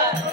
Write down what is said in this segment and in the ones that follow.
Thank you.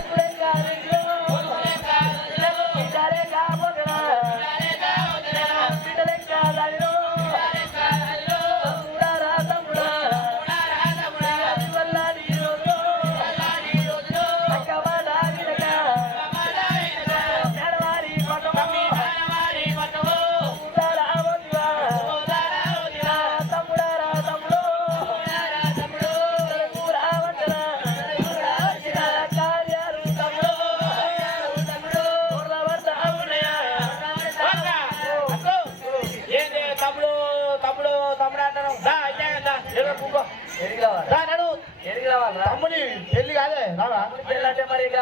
రావా మరి ఇక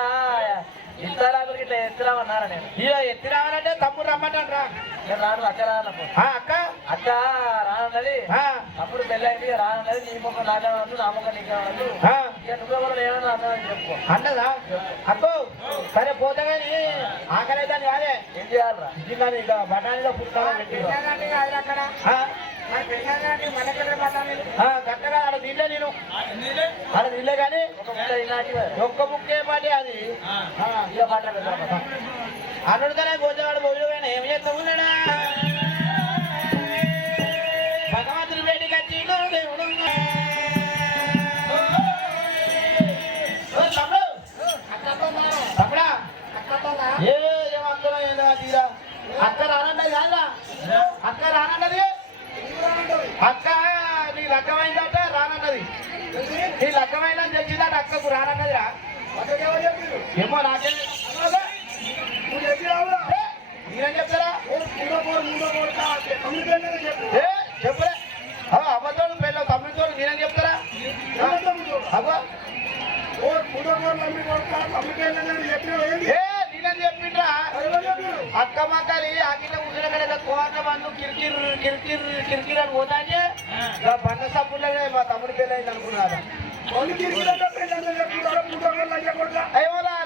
ఇస్తారాకులు ఇట్లా ఎత్తురామన్నారా నేను. ఇక ఎత్తి రావాలంటే తమ్ముడు రమ్మంటాను రా. నేను రాను అక్క రానప్పు ఆ, అక్క? అక్క రానన్నది. ఆ, అప్పుడు పెళ్ళైంది రానన్నది నీ ముఖం నాకేమన్నది నా ముఖం నీకేమన్నది ఆ, ఇక నువ్వు కూడా ఏమన్నా అన్నదని చెప్పుకో అన్నదా? అక్కో సరే పోతే కానీ ఆకలి దాన్ని కాదే. ఏం చేయాలరా? ఇక బఠానీలో పుట్టాలని పెట్టి కరెక్ట్గా ఆడ నీళ్ళే నేను. ఆడ నీళ్ళే కానీ ఒక్క ముక్కే పాటి అది. ఆ, ఇక మాట్లాడదు అన్నుడితోనే భోజనాడు భోజనం ఏం చేస్తావు వేడికి వచ్చి దేవుడు తమ్ముడా? ఏ తీరా. రానన్నదిరా ఏమో నాకే మీరేం చెప్తారా చెప్పులే. అవ అబద్ధం పెళ్ళ తమ్ముడితో మీరేం చెప్తారా? అవ్వ నేనేం చెప్పిండ్రా? అక్క మక్కలి ఆకిల కూర్చున్న కదా కోట మందు కిరికిర్ కిరికిర్ కిరికిర్ అని పోతానే బండ సప్పులనే మా తమ్ముడి పెళ్ళి అయింది అనుకున్నారా?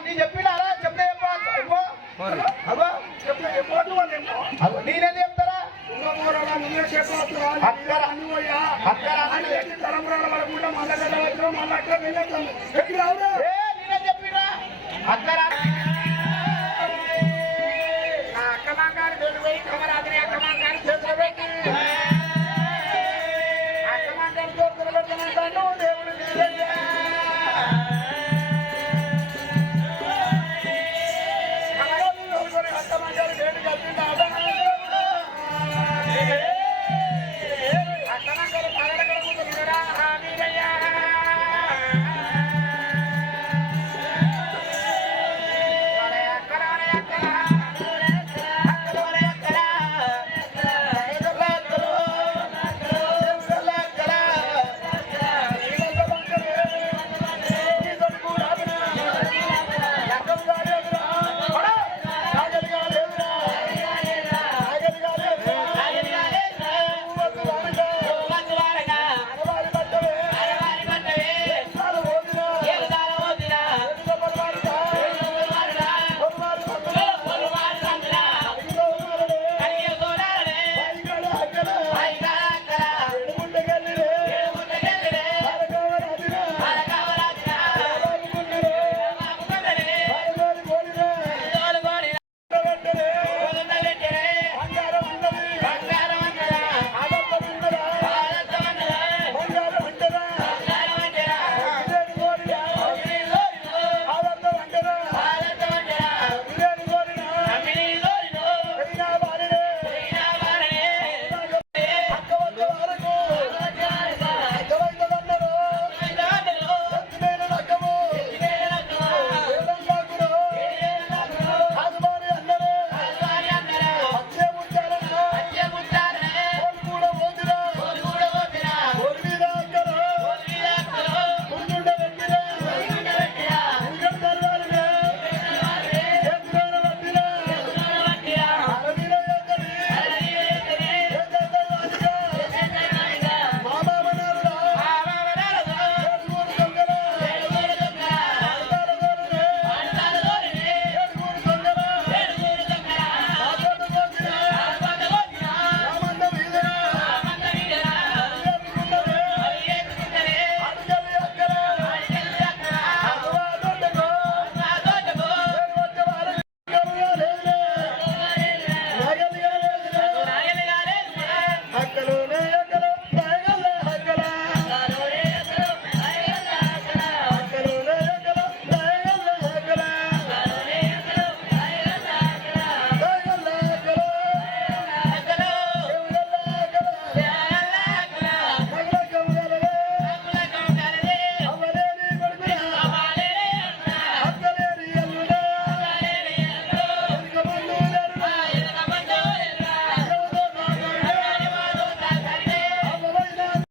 నీ చెప్పిండా చెప్తే నేనేం చెప్తారా? అక్కర అక్కర.